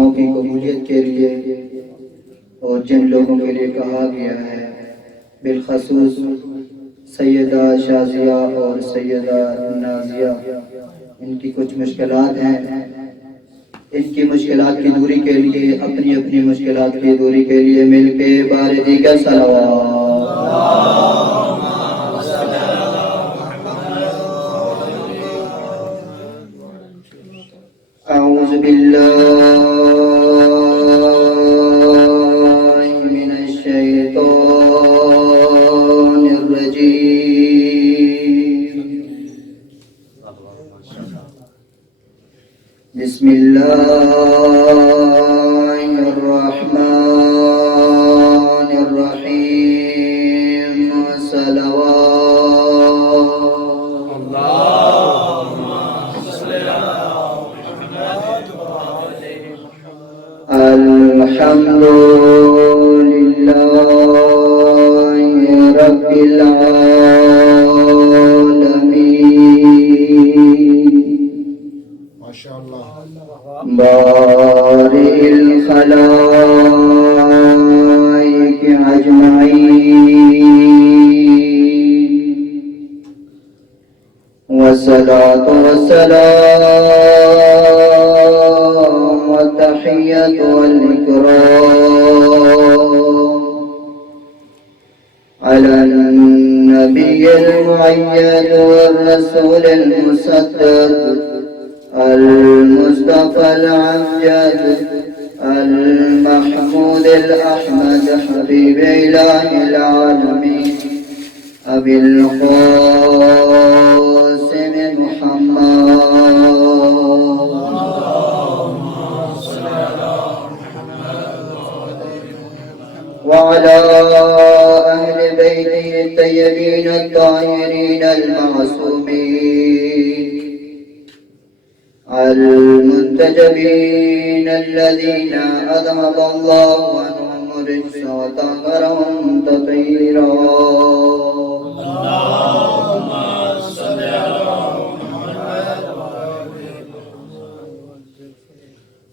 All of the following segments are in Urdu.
دعاؤں کی قبولیت کے لیے اور جن لوگوں کے لیے کہا گیا ہے، بالخصوص سیدہ شازیہ اور سیدہ نازیہ، ان کی کچھ مشکلات ہیں، ان کی مشکلات کی دوری کے لیے، اپنی اپنی مشکلات کی دوری کے لیے مل کے باردی کا صلوات۔ اعوذ باللہ من الشیطان الرجیم، بسم اللہ الرحمن الرحیم، صلوات الحمد للہ رب العالمین، بارئ الخلائق اجمعین، والصلاة والسلام والتحیۃ والاکرام علی النبی المؤید والرسول المصدق المصطفى الأمجد المحمود الأحمد حبيب إله العالمين أبي القاسم محمد وعلى أهل بيته الطيبين الطاهرين المعصومين المنتجبين الذين أذهب الله عنهم الرجس وطهرهم تطهيرا، اللهم صل على محمد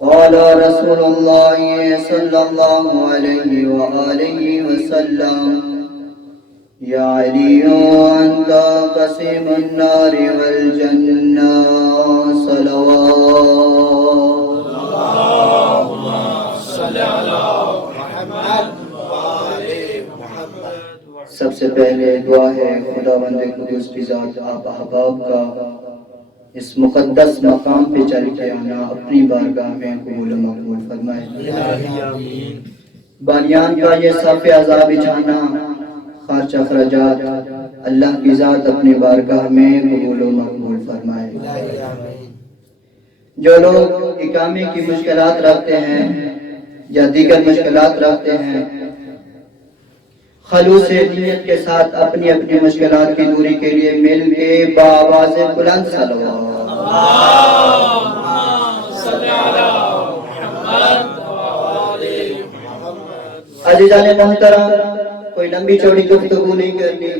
قال رسول الله صلى الله عليه وآله وسلم، يا علي أنت قسيم النار والجنة، صلوات اللهم صل على محمد وآل محمد۔ سب سے پہلے دعا ہے خداوند قدوس کی ذات آپ احباب کا اس مقدس مقام پہ چل کے آنا اپنی بارگاہ میں قبول و مقبول فرمائے۔ بانیان کا یہ صف عذاب بچھانا، خرچ اخراجات اللہ کی ذات اپنی بارگاہ میں قبول و مقبول فرمائے۔ جو لوگ اقامے کی مشکلات رکھتے ہیں یا دیگر مشکلات رکھتے ہیں، خلوص نیت کے ساتھ اپنی اپنی مشکلات کی دوری کے لیے مل کے بآواز بلند صلوات عزیزان محترم، کوئی لمبی چوڑی گفتگو نہیں کرنی،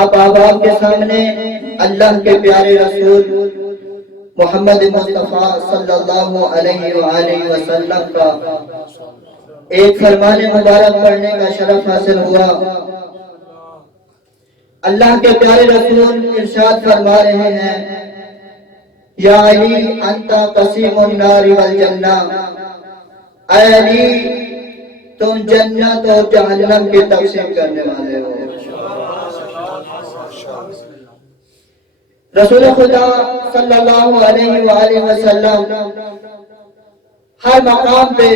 آپ احباب کے سامنے اللہ کے پیارے رسول محمد مصطفیٰ صلی اللہ علیہ وآلہ وسلم کا ایک فرمان مبارک پڑھنے کا شرف حاصل ہوا۔ اللہ کے پیارے رسول ارشاد فرما رہے ہیں، یا علی انت قسیم النار والجنہ، اے علی تم جنت اور جہنم کی تقسیم کرنے والے ہو۔ رسول خدا صلی اللہ علیہ وآلہ وسلم ہر مقام پہ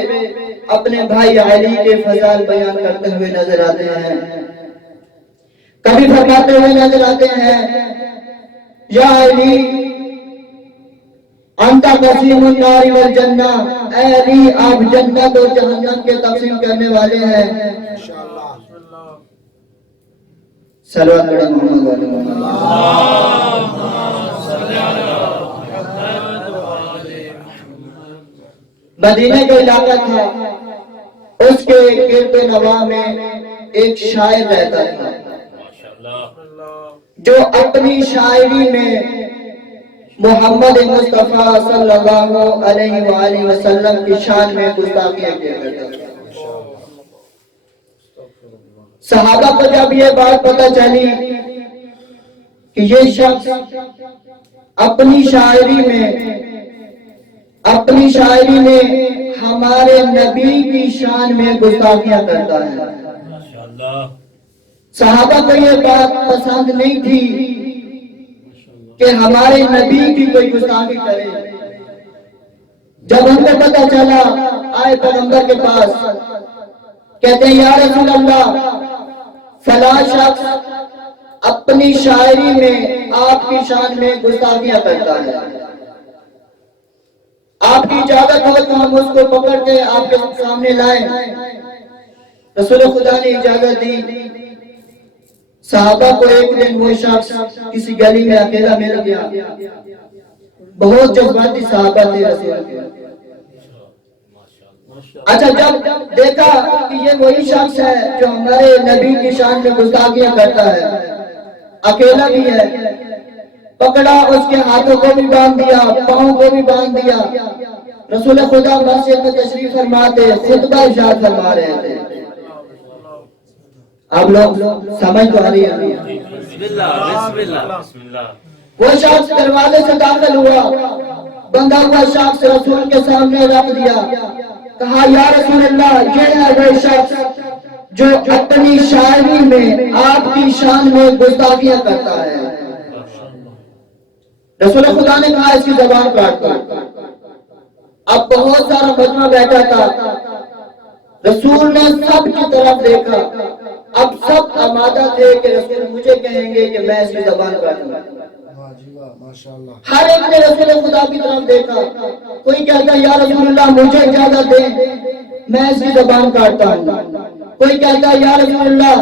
اپنے بھائی علی کے فضائل بیان کرتے ہوئے نظر آتے ہیں، کبھی فرماتے ہوئے نظر آتے ہیں، یا علی انت قسیم النار والجنہ، اے علی آپ جنت اور جہنم کے تقسیم کرنے والے ہیں۔ صلوات پڑھیں محمد والے محمد۔ مدینہ کا علاقہ تھا، اس کے گرد و نواح میں ایک شاعر رہتا تھا جو اپنی شاعری میں محمد مصطفیٰ صلی اللہ علیہ وآلہ وسلم کی شان میں گستاخیاں کیا کرتا تھا۔ صحابہ کو جب یہ بات پتہ چلی کہ یہ شخص اپنی شاعری میں ہمارے نبی کی شان میں گستاخیاں کرتا ہے، صحابہ کو یہ بات پسند نہیں تھی کہ ہمارے نبی کی کوئی گستاخی کرے۔ جب ہم کو پتہ چلا آئے پیغمبر کے پاس، کہتے ہیں یا رسول اللہ فلاں شخص اپنی شاعری میں آپ کی شان میں گستاخیاں کرتا ہے، آپ کی اجازت ہو تو ہم اس کو پکڑ کے آپ کے سامنے لائیں۔ رسول خدا نے اجازت دی۔ صحابہ کو ایک دن وہ شخص کسی گلی میں اکیلا مل گیا، بہت جذباتی صحابہ تھے رسول کے۔ اچھا جب دیکھا کہ یہ وہی شخص ہے جو ہمارے نبی کی شان میں گستاخیاں کرتا ہے، اکیلا بھی ہے، پکڑا، اس کے ہاتھوں کو بھی باندھ دیا، پاؤں کو بھی باندھ دیا۔ رسول خدا مسجد میں تشریف فرما تھے، خطبہ ارشاد فرما رہے تھے۔ آپ لوگ سمجھ تو آ رہی ہے؟ بسم اللہ۔ وہ شخص دروازے سے داخل ہوا، بندہ ہوا شخص رسول کے سامنے رکھ دیا، کہا یا رسول اللہ یہ ہے وہ شخص جو اپنی شاعری میں آپ کی شان میں گستاخیاں کرتا ہے۔ رسول خدا نے کہا اس کی زبان کاٹ دو۔ اب بہت سارا مجمع بیٹھا تھا، رسول نے سب کی طرف دیکھا، اب سب آمادہ تھے کہ رسول مجھے کہیں گے کہ میں اس کی زبان کاٹوں۔ ہر ایک نے رسول خدا کی طرف دیکھا، کوئی کہتا یا رسول اللہ مجھے اجازت دیں میں اس کی زبان کاٹتا ہوں، کوئی کہتا یا رسول اللہ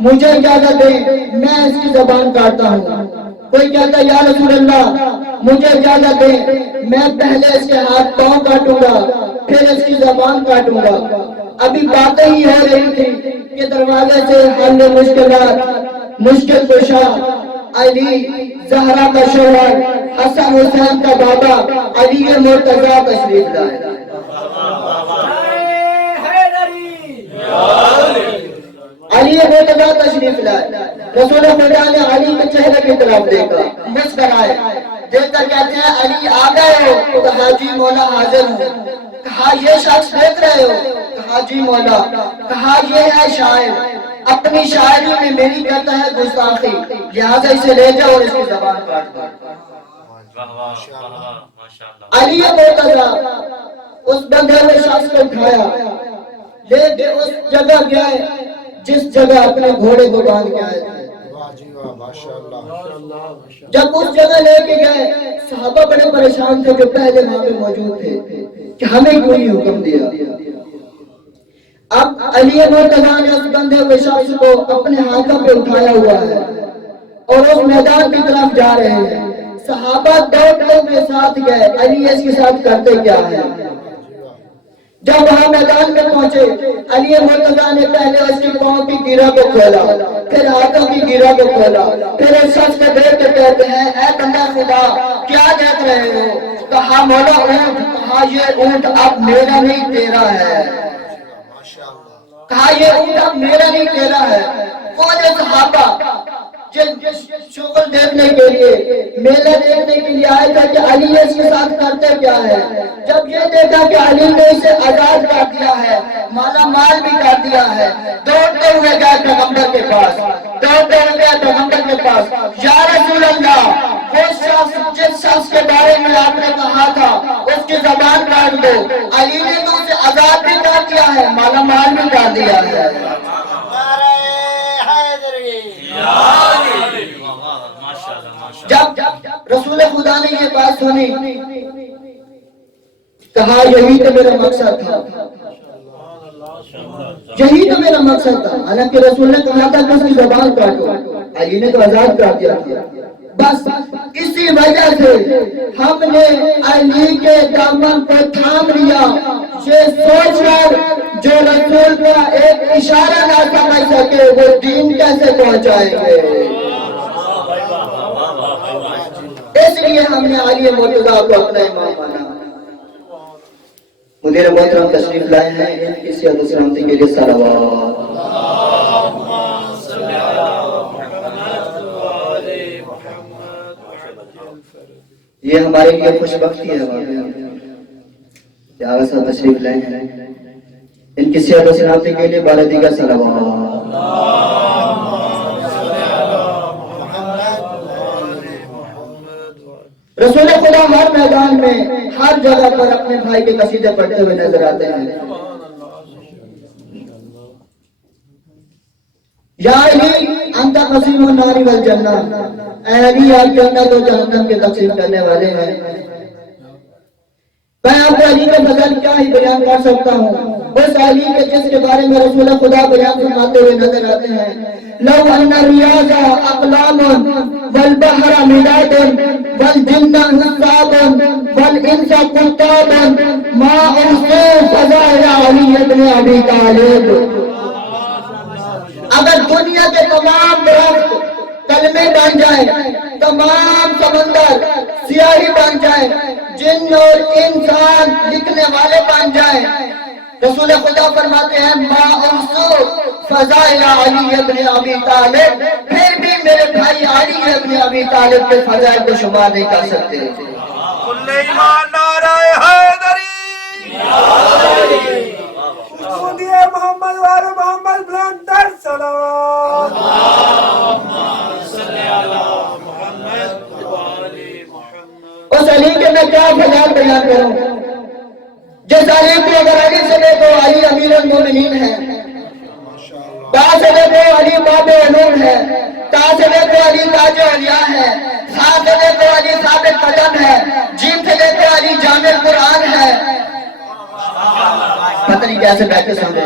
مجھے اجازت دیں میں اس کی زبان کاٹتا ہوں، کوئی کہتا یا رسول اللہ مجھے اجازت دیں میں پہلے اس کے ہاتھ پاؤں کاٹوں گا پھر اس کی زبان کاٹوں گا۔ ابھی باتیں ہی ہو رہی تھی کہ دروازے سے حل مشکلات، مشکل کشا علی زہرا کا شوہر حسن حسین کا بابا علی مرتضیٰ تشریف لائے۔ علی مرتضیٰ تشریف لائے۔ رسول خدا نے علی کے چہرے کی طرف دیکھا، مسکرائے، دیکھ کر کہتے ہیں علی آ گئے ہو؟ کہا جی مولا حاضر ہوں۔ کہا یہ شخص دیکھ رہے ہو؟ کہا جی مولا۔ کہا یہ ہے شاعر، اپنی شاعری میں میری کرتا ہے گستاخی، لہٰذا اسے لے جاؤ اور اس کی زبان کاٹ دو۔ علی مرتضیٰ اس بندے ہوئے شخص کو اٹھایا، لے کے اس جگہ گئے جس جگہ اپنے گھوڑے کو باندھ کے آئے تھے۔ جب اس جگہ لے کے گئے صحابہ بڑے پریشان تھے جو پہلے وہاں پہ موجود تھے کہ ہمیں کیوں نہیں حکم دیا۔ اب علی مرتضیٰ نے اس بندے ہوئے شخص کو اپنے ہاتھوں پہ اٹھایا ہوا ہے اور اس میدان کی طرف جا رہے ہیں۔ صحابہ دوڑتے ہوئے ساتھ گئے، علی اس کے ساتھ کرتے کیا ہے؟ جب وہاں میدان میں پہنچے علی مرتضیٰ نے پہلے اس کی پاؤں کی گیرا کو کھولا، پھر ہاتھوں کی گیرا کو کھولا، پھر اس شخص کو دیکھ کے کہتے ہیں اے بندہ خدا کیا دیکھ رہے ہو؟ کہا مولا اونٹ۔ کہا یہ اونٹ اب میرا نہیں تیرا ہے۔ کہا یہ اونٹ اب میرا نہیں تیرا ہے۔ وہ جو صحابہ جس شغل دیکھنے کے لیے میلہ دیکھنے کے لیے آئے تھے کہ علی اس کے ساتھ کرتے کیا ہے، جب یہ دیکھا کہ علی نے اسے آزاد کر دیا ہے، مالا مال بھی کر دیا ہے، دوڑتے ہوئے گئے پیغمبر کے پاس، دوڑتے ہوئے گئے پیغمبر کے پاس، یا رسول اللہ وہ شخص جس شخص کے بارے میں آپ نے کہا تھا اس کی زبان کاٹ دو، علی نے تو اسے آزاد بھی کر دیا ہے، مالا مال بھی کر دیا ہے۔ جب رسول خدا نے یہ بات سنی کہا یہی تو میرا مقصد تھا، یہی تو میرا مقصد تھا۔ حالانکہ رسول نے کہا تھا کہ اس کی زبان کاٹو، علی نے تو آزاد کر دیا تھا۔ بس اسی وجہ سے ہم نے علی کے دامن کو تھام لیا، یہ سوچ کر جو رسول کا ایک اشارہ نہ سمجھ سکے وہ دین کیسے پہنچائیں گے۔ اس لیے ہم نے علی مرتضیٰ کو اپنا امام مانا۔ مدیر محترم تشریف لائے ہیں، ان کی صحت و سلامتی کے لیے صلوات۔ یہ ہمارے لیے خوش بختی ہے کہ آغا صاحب تشریف لائے ہیں، ان کی صحت و سلامتی کے لیے بالدی کا صلوات۔ رسول خدا ہر میدان میں ہر جگہ پر اپنے بھائی کے قصیدے پڑھتے ہوئے نظر آتے ہیں۔ یا علی انت قسیم النار والجنہ، اے علی آپ جنت و جہنم کے تقسیم کرنے والے ہیں۔ میں آپ کو علی کا فضل کیا ہی بیان کر سکتا ہوں، اس علی کے جس کے بارے میں رسول خدا بیان فرماتے ہوئے نظر آتے ہیں۔ لو ان الریاض اقلام والبحر مداد والجن حساب والانس قطاب ما اوصوا فضائل علی ابن ابی طالب۔ اگر دنیا کے تمام درخت کلمے بن جائیں، تمام سمندر سیاہی بن جائیں، جن اور انسان لکھنے والے بن جائیں، رسول خدا فرماتے ہیں ما اوصو فضائل علی ابن ابی طالب، پھر بھی میرے بھائی علی ابن ابی طالب کے فضائل کو شمار نہیں کر سکتے۔ کل ایمان نعرہ حیدری، محمد وال محمد بلندر صلوات۔ اس علی کے میں کیا فضائل بیان کروں، جس علی کو اگر علی سے دیکھو علی امیر المومنین ہے، با سے دیکھو علی باب علوم ہے، تا سے دیکھو علی تاج اولیاء ہے، سا سے دیکھو علی ثابت قدم ہے، جیم سے دیکھو علی جامع قرآن ہے۔ پتہ نہیں کیسے بیٹھے سامنے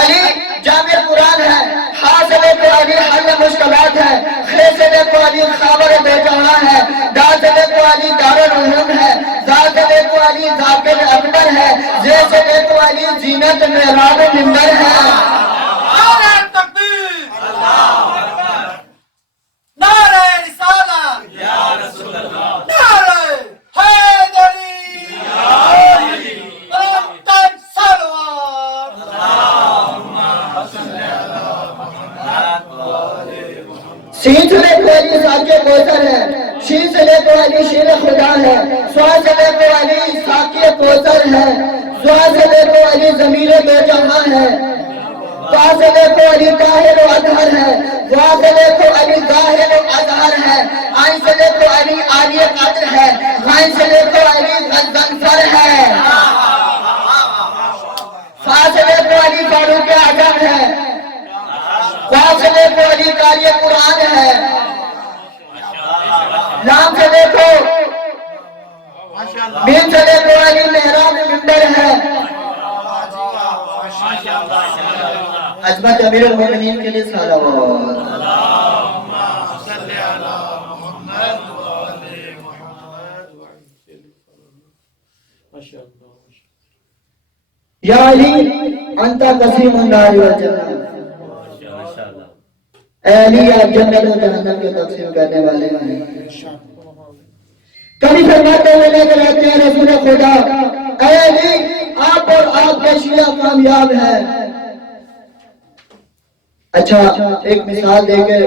علی جامع قرآن ہے، ہا سے دیکھو علی حل مشکلات ہے، خے سے دیکھو علی خابر بے جہاں ہے، دا سے دیکھو علی دار العلوم ہے، زا سے دیکھو علی ذاکر اکبر ہے، زے سے دیکھو علی زینت محراب منبر ہے۔ نعرہ تکبیر، نعرہ رسالت، نعرہ حیدری، بلندر صلوات۔ سین سے دیکھو علی ساکے کوثر ہے، شین سے دیکھو علی شیر خدا ہے، سوا سے دیکھو علی ساکے کوثر ہے، زوا سے دیکھو علی ضمیر بے جہاں ہے، تا سے دیکھو علی طاہر و اطہر ہے، وا سے دیکھو علی ظاہر و اظہر ہے، آئین سے دیکھو علی عالی قدر ہے، غائن سے دیکھو علی غضنفر ہے، فا سے دیکھو علی فاروق اعظم ہے، سے دیکھو علی قاری قرآن ہے، لام سے دیکھو میم سے دیکھو علی محراب منبر ہے۔ عظمت امیر المومنین کے لیے صلوات۔ یا علی انت قسیم النار والجنہ، اے علی آپ جنت و جہنم کو تقسیم کرنے والے ہیں۔ کبھی فرماتے ہوئے نظر آتے ہیں رسول خدا، اے علی آپ اور آپ کے شیعہ کامیاب ہیں۔ اچھا ایک مثال دے کے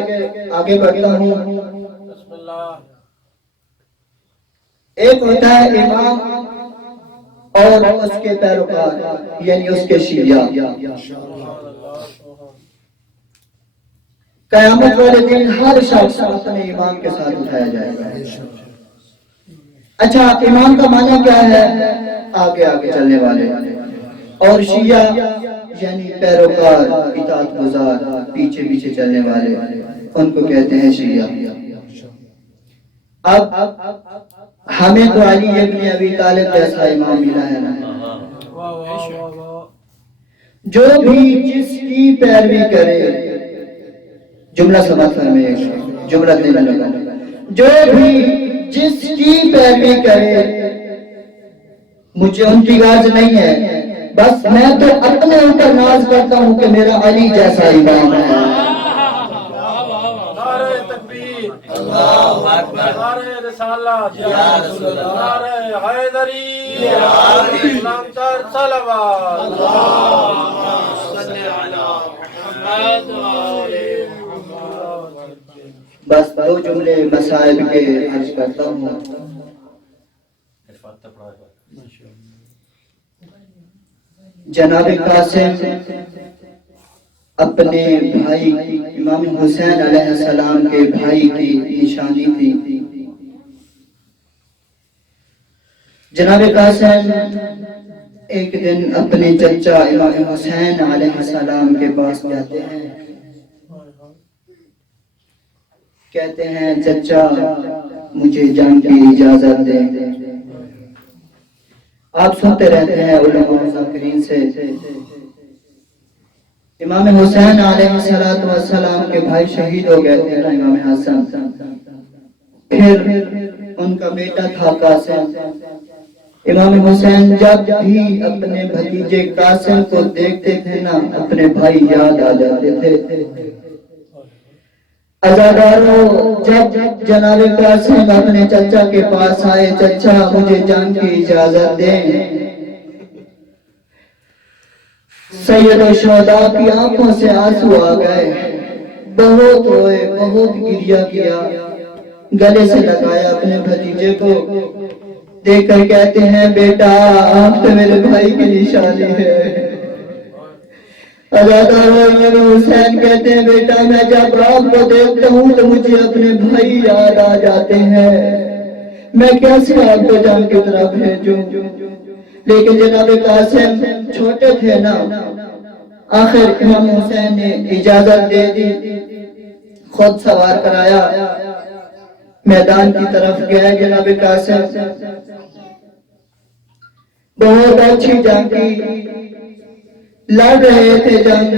آگے بڑھتا ہوں۔ ایک ہوتا ہے امام اور اس کے پیروکار، یعنی اس کے شیعہ۔ قیامت والے دن ہر شخص اپنے امام کے ساتھ اٹھایا جائے گا۔ اچھا امام کا معنی کیا ہے؟ آگے آگے چلنے والے، اور شیعہ یعنی پیروکار، اطاعت گزار، پیچھے پیچھے چلنے والے، ان کو کہتے ہیں شیعہ۔ اب ہمیں تو علی ابن ابی طالب جیسا امام ملا ہے نا، جو بھی جس کی پیروی کرے، جملہ سمجھ فرمائے، جملہ دینے لگا، جو بھی جس کی پیروی کرے، مجھے ان کی غرض نہیں ہے، بس میں تو اپنے اوپر ناز کرتا ہوں کہ میرا علی جیسا امام ہے۔ نعرہ تکبیر، نعرہ رسالت یا رسول اللہ، نعرہ حیدری اسلام کر صلوات، اللہم صلی علی محمد و آل محمد۔ بس دو جملے مسائل کے عرض کرتا ہوں۔ جناب قاسم اپنے بھائی امام حسین علیہ السلام کے بھائی کی نشانی تھی۔ جناب قاسم ایک دن اپنے چچا امام حسین علیہ السلام کے پاس جاتے ہیں، کہتے ہیں چچا مجھے جان کی اجازت دیں۔ آپ سنتے رہتے ہیں علماء ذاکرین سے، امام حسین علیہ السلام کے بھائی شہید ہو گئے تھے نا، امام حسن، پھر ان کا بیٹا تھا قاسم۔ امام حسین جب بھی اپنے بھتیجے قاسم کو دیکھتے تھے نا، اپنے بھائی یاد آ جاتے تھے۔ عزاداروں، جب جناب قاسم اپنے چچا کے پاس آئے، چچا مجھے جان کی اجازت دیں، سید الشہداء کی آنکھوں سے آنسو آ گئے، بہت روئے، بہت گریہ کیا، گلے سے لگایا اپنے بھتیجے کو، دیکھ کر کہتے ہیں بیٹا آپ تو میرے بھائی کی نشانی ہے۔ عزاداروں، امام حسین کہتے ہیں بیٹا میں جب آپ کو دیکھتا ہوں تو مجھے اپنے بھائی یاد آ جاتے ہیں، میں کیسے آپ کو جان کی طرف بھیجوں؟ لیکن جناب قاسم چھوٹے تھے نا، آخر امام حسین نے اجازت دے دی، خود سوار کرایا، میدان کی طرف گئے جناب قاسم، بہت اچھی جنگ کی، لڑ رہے تھے جنگ،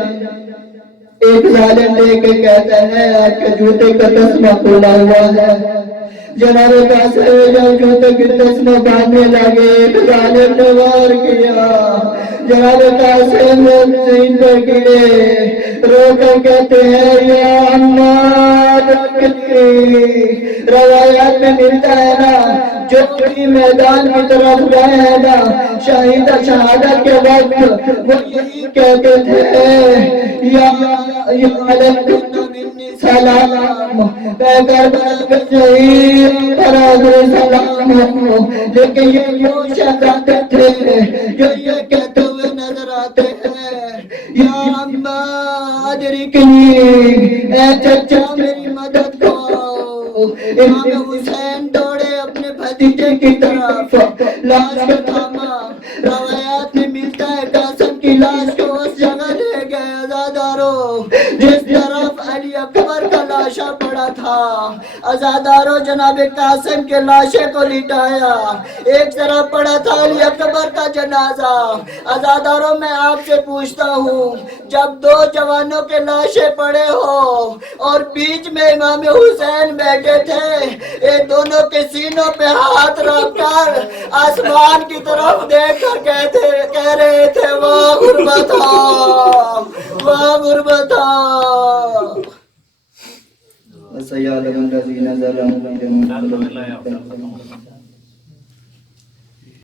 ایک ظالم لے کے کہتا ہے آپ کے جوتے کا تسمہ کھولا ہوا ہے۔ جناب قاسم جب جوتے کی تسمہ باندھنے لگے، ایک ظالم نے وار کیا، جناب قاسم زمین پر گرے، رو کر کہتے ہیں یا عماد رکھنی۔ روایات میں ملتا ہے نا، جو بھی میدان کی طرف گئے ہیں نا شہادت کے وقت، وہ یہی کہتے تھے یا علیکم منی سلام، کربلا کے شہید پر حضور سلام ہو۔ لیکن یہ وہ شہزادے تھے جو یہ کہتے ہوئے نظر آتے ہیں یا اما ادرکنی، اے چچا میری مدد کرو۔ امام حسین دوڑے اپنے بھتیجے کی طرف، لاش کو تھاما، روایات میں ملتا ہے قاسم کی لاش کو اس جگہ لے گئے عزاداروں جس طرف علی اکبر کا لاشا پڑا تھا۔ عزاداروں جناب قاسم کے لاشے کو لٹایا، ایک طرف پڑا تھا علی اکبر کا جنازہ۔ عزاداروں میں آپ سے پوچھتا ہوں، جب دو جوانوں کے لاشے پڑے ہو اور بیچ میں امام حسین بیٹھے تھے، یہ دونوں کے سینوں پہ ہاتھ رکھ کر آسمان کی طرف دیکھ کر کہہ رہے تھے واہ غربتا، واہ غربتا۔ وَسَيَعْلَمُ الَّذِينَ ظَلَمُوا